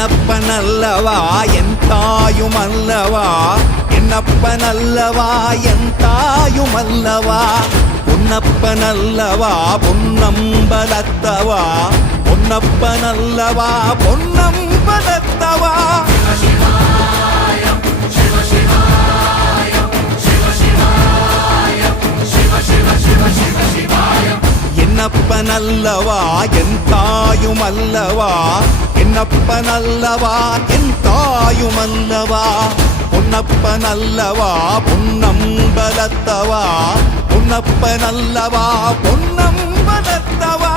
என்னப்பனல்லவா என் தாயுமல்லவா, என்னப்பனல்லவா என் தாயுமல்லவா, பொன்னப்பனல்லவா பொன்னம்பலத்தவா, பொன்னப்பனல்லவா பொன்னம்பலத்தவா. என்னப்பனல்லவா என் தாயுமல்லவா, என்னப்பனல்லவா என் தாயுமல்லவா, பொன்னப்பனல்லவா பொன்னம்பலத்தவா, பொன்னப்பனல்லவா பொன்னம்பலத்தவா.